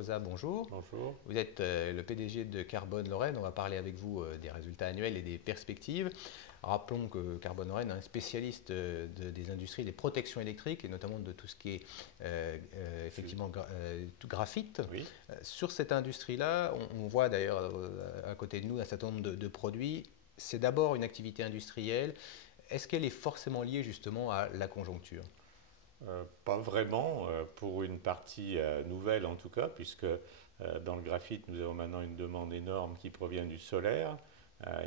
Cosa, bonjour. Bonjour. Vous êtes le PDG de Carbone Lorraine. On va parler avec vous des résultats annuels et des perspectives. Rappelons que Carbone Lorraine est un spécialiste des industries des protections électriques et notamment de tout ce qui est effectivement tout graphite. Oui. Sur cette industrie-là, on voit d'ailleurs à côté de nous un certain nombre de produits. C'est d'abord une activité industrielle. Est-ce qu'elle est forcément liée justement à la conjoncture? Pas vraiment, pour une partie nouvelle en tout cas, puisque dans le graphite, nous avons maintenant une demande énorme qui provient du solaire.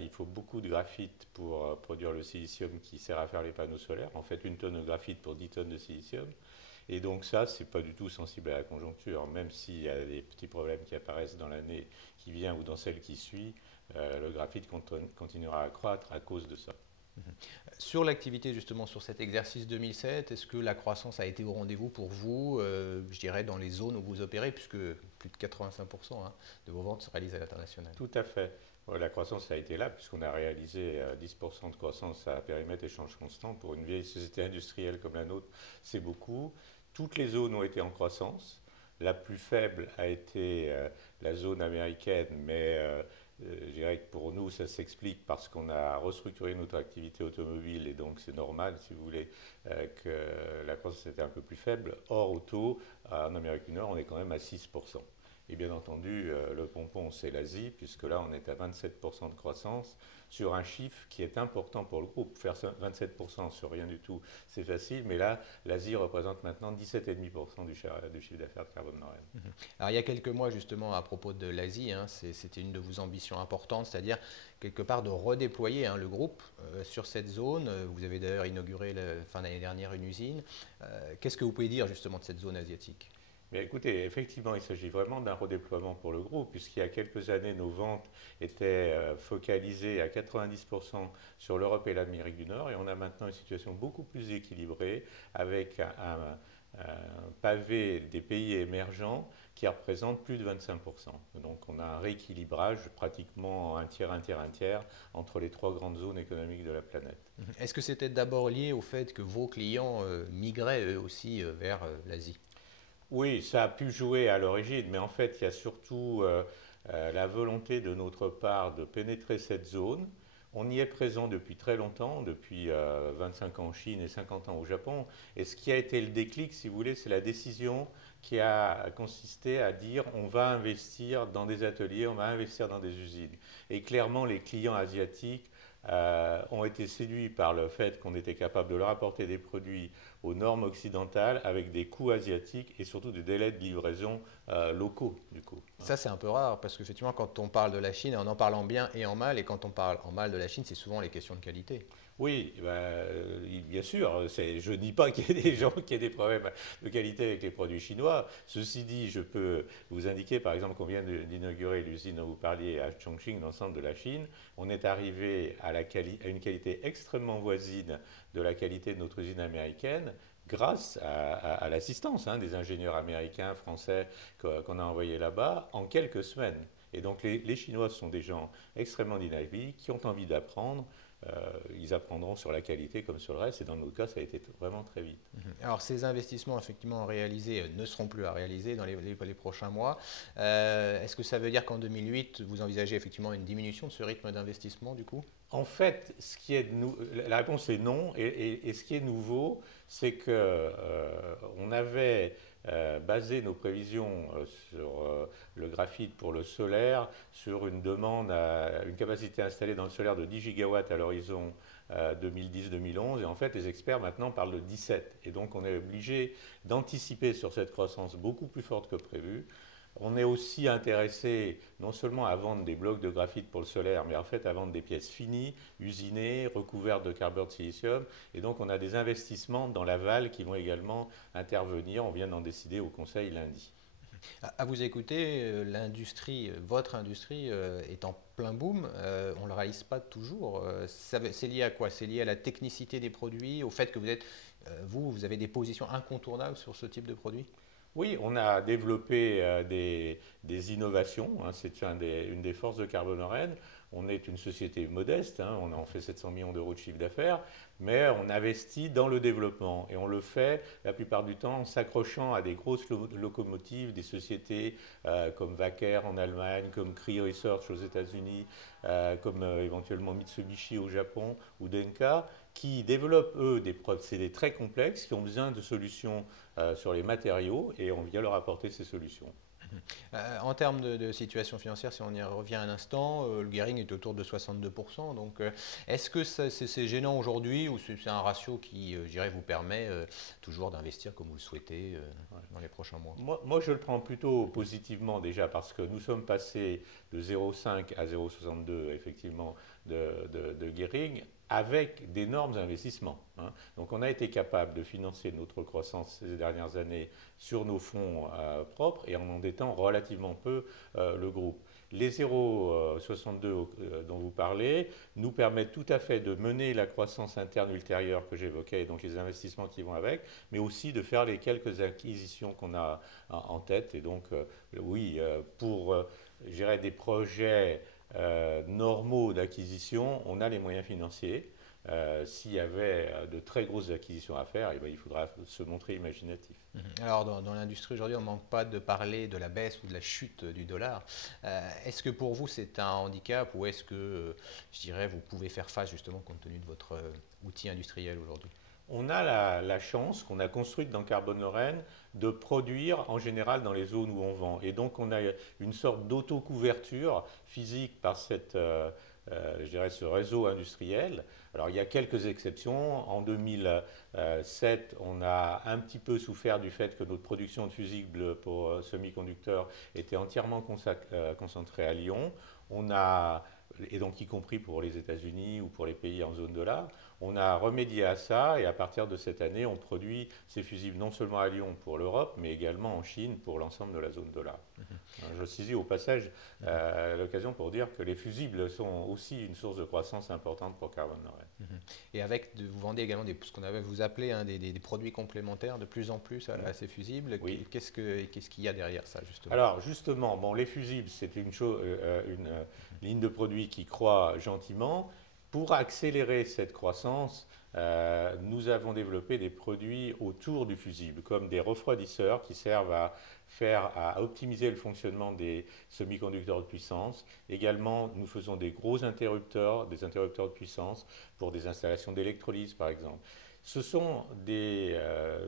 Il faut beaucoup de graphite pour produire le silicium qui sert à faire les panneaux solaires. En fait, une tonne de graphite pour 10 tonnes de silicium. Et donc ça, c'est pas du tout sensible à la conjoncture, même s'il y a des petits problèmes qui apparaissent dans l'année qui vient ou dans celle qui suit, le graphite continuera à croître à cause de ça. Sur l'activité, justement, sur cet exercice 2007, est-ce que la croissance a été au rendez-vous pour vous, je dirais, dans les zones où vous opérez, puisque plus de 85% de vos ventes se réalisent à l'international? Tout à fait. La croissance a été là, puisqu'on a réalisé 10% de croissance à périmètre échange constant. Pour une vieille société industrielle comme la nôtre, c'est beaucoup. Toutes les zones ont été en croissance. La plus faible a été la zone américaine, mais je dirais que pour nous, ça s'explique parce qu'on a restructuré notre activité automobile et donc c'est normal, si vous voulez, que la croissance était un peu plus faible. Hors auto, en Amérique du Nord, on est quand même à 6%. Et bien entendu, le pompon, c'est l'Asie, puisque là, on est à 27% de croissance sur un chiffre qui est important pour le groupe. Faire 27% sur rien du tout, c'est facile, mais là, l'Asie représente maintenant 17,5% du chiffre d'affaires de Carbone Nord. Alors, il y a quelques mois, justement, à propos de l'Asie, c'était une de vos ambitions importantes, c'est-à-dire quelque part de redéployer le groupe sur cette zone. Vous avez d'ailleurs inauguré la fin d'année dernière une usine. Qu'est-ce que vous pouvez dire justement de cette zone asiatique? Mais écoutez, effectivement, il s'agit vraiment d'un redéploiement pour le groupe, puisqu'il y a quelques années, nos ventes étaient focalisées à 90% sur l'Europe et l'Amérique du Nord, et on a maintenant une situation beaucoup plus équilibrée, avec un pavé des pays émergents qui représente plus de 25%. Donc on a un rééquilibrage pratiquement un tiers, un tiers, un tiers entre les trois grandes zones économiques de la planète. Est-ce que c'était d'abord lié au fait que vos clients migraient eux aussi vers l'Asie? Oui, ça a pu jouer à l'origine, mais en fait, il y a surtout la volonté de notre part de pénétrer cette zone. On y est présent depuis très longtemps, depuis 25 ans en Chine et 50 ans au Japon. Et ce qui a été le déclic, si vous voulez, c'est la décision qui a consisté à dire on va investir dans des ateliers, on va investir dans des usines. Et clairement, les clients asiatiques ont été séduits par le fait qu'on était capable de leur apporter des produits aux normes occidentales avec des coûts asiatiques et surtout des délais de livraison locaux du coup. Ça, c'est un peu rare parce qu'effectivement, quand on parle de la Chine, on en parle en bien et en mal. Et quand on parle en mal de la Chine, c'est souvent les questions de qualité. Oui, ben, bien sûr, je ne dis pas qu'il y ait des gens qui aient des problèmes de qualité avec les produits chinois. Ceci dit, je peux vous indiquer par exemple qu'on vient d'inaugurer l'usine dont vous parliez à Chongqing, dans le centre de la Chine. On est arrivé à une qualité extrêmement voisine de la qualité de notre usine américaine grâce à l'assistance des ingénieurs américains, français qu'on a envoyés là-bas en quelques semaines. Et donc les Chinois sont des gens extrêmement dynamiques qui ont envie d'apprendre. Ils apprendront sur la qualité comme sur le reste. Et dans notre cas, ça a été vraiment très vite. Alors, ces investissements effectivement réalisés ne seront plus à réaliser dans les prochains mois. Est-ce que ça veut dire qu'en 2008, vous envisagez effectivement une diminution de ce rythme d'investissement du coup? En fait, la réponse est non. Et ce qui est nouveau, c'est que on avait basé nos prévisions sur le graphite pour le solaire sur une demande une capacité installée dans le solaire de 10 gigawatts à l'horizon 2010-2011. Et en fait, les experts maintenant parlent de 17. Et donc, on est obligé d'anticiper sur cette croissance beaucoup plus forte que prévu. On est aussi intéressé non seulement à vendre des blocs de graphite pour le solaire, mais en fait à vendre des pièces finies, usinées, recouvertes de carbure de silicium. Et donc on a des investissements dans l'aval qui vont également intervenir. On vient d'en décider au Conseil lundi. À vous écouter, l'industrie, votre industrie est en plein boom. On ne le réalise pas toujours. C'est lié à quoi? C'est lié à la technicité des produits, au fait que vous avez des positions incontournables sur ce type de produit? Oui, on a développé des innovations, c'est une des forces de Carbonaren. On est une société modeste, hein, on en fait 700 millions d'euros de chiffre d'affaires, mais on investit dans le développement et on le fait la plupart du temps en s'accrochant à des grosses locomotives, des sociétés comme Wacker en Allemagne, comme Cree Research aux États-Unis, comme éventuellement Mitsubishi au Japon ou Denka, qui développent eux des procédés très complexes, qui ont besoin de solutions sur les matériaux et on vient leur apporter ces solutions. En termes de situation financière, si on y revient un instant, le gearing est autour de 62%. Donc, est-ce que c'est gênant aujourd'hui ou c'est un ratio qui, je dirais, vous permet toujours d'investir comme vous le souhaitez dans les prochains mois? Moi, je le prends plutôt positivement déjà parce que nous sommes passés de 0,5 à 0,62 effectivement de gearing avec d'énormes investissements, hein. Donc on a été capable de financer notre croissance ces dernières années sur nos fonds propres et en endettant relativement peu le groupe. Les 0,62 dont vous parlez nous permettent tout à fait de mener la croissance interne ultérieure que j'évoquais, donc les investissements qui vont avec, mais aussi de faire les quelques acquisitions qu'on a en tête. Et donc, oui, pour, gérer des projets normaux d'acquisition, on a les moyens financiers. S'il y avait de très grosses acquisitions à faire, eh ben, il faudra se montrer imaginatif. Mhm. Alors, dans l'industrie aujourd'hui, on ne manque pas de parler de la baisse ou de la chute du dollar. Est-ce que pour vous, c'est un handicap ou est-ce que, je dirais, vous pouvez faire face justement compte tenu de votre outil industriel aujourd'hui? On a la chance qu'on a construite dans Carbone Lorraine de produire en général dans les zones où on vend. Et donc on a une sorte d'autocouverture physique par je dirais ce réseau industriel. Alors il y a quelques exceptions. En 2007, on a un petit peu souffert du fait que notre production de fusibles pour semi-conducteurs était entièrement concentrée à Lyon. On a, et donc y compris pour les États-Unis ou pour les pays en zone dollar. On a remédié à ça et à partir de cette année, on produit ces fusibles non seulement à Lyon pour l'Europe, mais également en Chine pour l'ensemble de la zone dollar. Je saisis au passage l'occasion pour dire que les fusibles sont aussi une source de croissance importante pour Carbone Lorraine. Mhm. Et avec, vous vendez également ce qu'on avait vous appelez hein, des produits complémentaires de plus en plus à ces fusibles. Oui. Qu'est-ce qu'il y a derrière ça justement? Alors justement, bon, les fusibles, c'est une ligne de produit qui croît gentiment. Pour accélérer cette croissance, nous avons développé des produits autour du fusible, comme des refroidisseurs qui servent à optimiser le fonctionnement des semi-conducteurs de puissance. Également, nous faisons des interrupteurs de puissance pour des installations d'électrolyse, par exemple. Ce sont des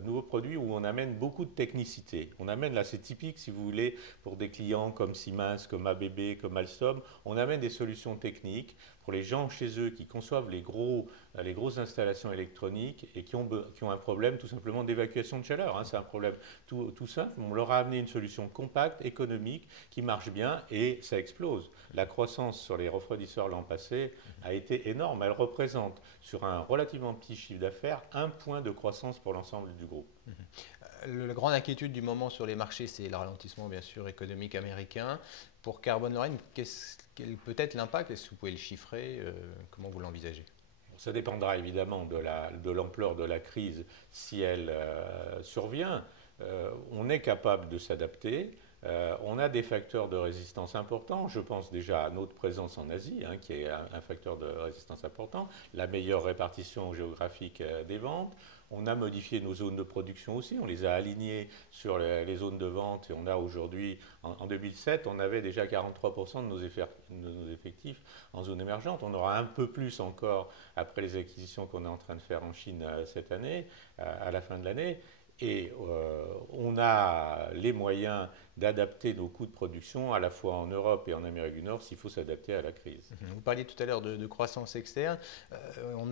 nouveaux produits où on amène beaucoup de technicité. On amène, là c'est typique si vous voulez, pour des clients comme Siemens, comme ABB, comme Alstom, on amène des solutions techniques pour les gens chez eux qui conçoivent les grosses installations électroniques et qui ont un problème tout simplement d'évacuation de chaleur, hein. C'est un problème tout simple. On leur a amené une solution compacte, économique, qui marche bien et ça explose. La croissance sur les refroidisseurs l'an passé a été énorme. Elle représente sur un relativement petit chiffre d'affaires 1 point de croissance pour l'ensemble du groupe. La grande inquiétude du moment sur les marchés, c'est le ralentissement bien sûr économique américain. Pour Carbone Lorraine, quel peut être l'impact? Est-ce que vous pouvez le chiffrer? Comment vous l'envisagez? Ça dépendra évidemment de l'ampleur de la crise si elle survient. On est capable de s'adapter. On a des facteurs de résistance importants. Je pense déjà à notre présence en Asie, hein, qui est un facteur de résistance important, la meilleure répartition géographique des ventes. On a modifié nos zones de production aussi, on les a alignées sur les zones de vente et on a aujourd'hui, en 2007, on avait déjà 43% de nos effectifs en zone émergente. On aura un peu plus encore après les acquisitions qu'on est en train de faire en Chine cette année, à la fin de l'année. Et on a les moyens d'adapter nos coûts de production à la fois en Europe et en Amérique du Nord s'il faut s'adapter à la crise. Vous parliez tout à l'heure de croissance externe.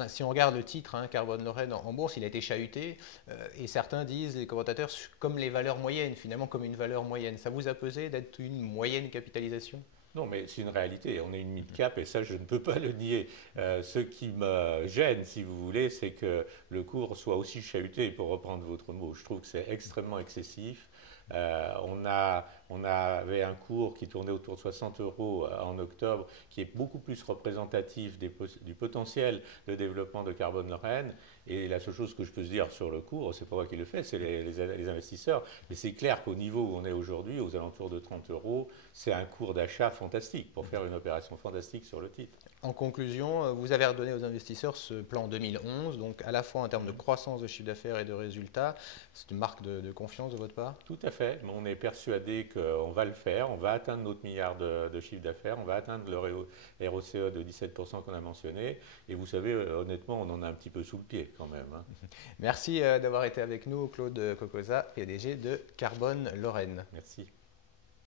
Si on regarde le titre, hein, Carbone Lorraine en bourse, il a été chahuté. Et certains disent, les commentateurs, comme les valeurs moyennes, finalement comme une valeur moyenne. Ça vous a pesé d'être une moyenne capitalisation? Non, mais c'est une réalité. On est une mid-cap et ça, je ne peux pas le nier. Ce qui me gêne, si vous voulez, c'est que le cours soit aussi chahuté, pour reprendre votre mot. Je trouve que c'est extrêmement excessif. On a on avait un cours qui tournait autour de 60 euros en octobre, qui est beaucoup plus représentatif du potentiel de développement de Carbone Lorraine. Et la seule chose que je peux se dire sur le cours, c'est pas moi qui le fais, c'est les investisseurs. Mais c'est clair qu'au niveau où on est aujourd'hui, aux alentours de 30 euros, c'est un cours d'achat fantastique pour faire une opération fantastique sur le titre. En conclusion, vous avez redonné aux investisseurs ce plan 2011, donc à la fois en termes de croissance de chiffre d'affaires et de résultats. C'est une marque de confiance de votre part? Tout à fait. Mais on est persuadé qu'on va le faire, on va atteindre notre milliard de chiffre d'affaires, on va atteindre le ROCE de 17% qu'on a mentionné. Et vous savez, honnêtement, on en a un petit peu sous le pied quand même, hein. Merci d'avoir été avec nous, Claude Cocosa, PDG de Carbone Lorraine. Merci.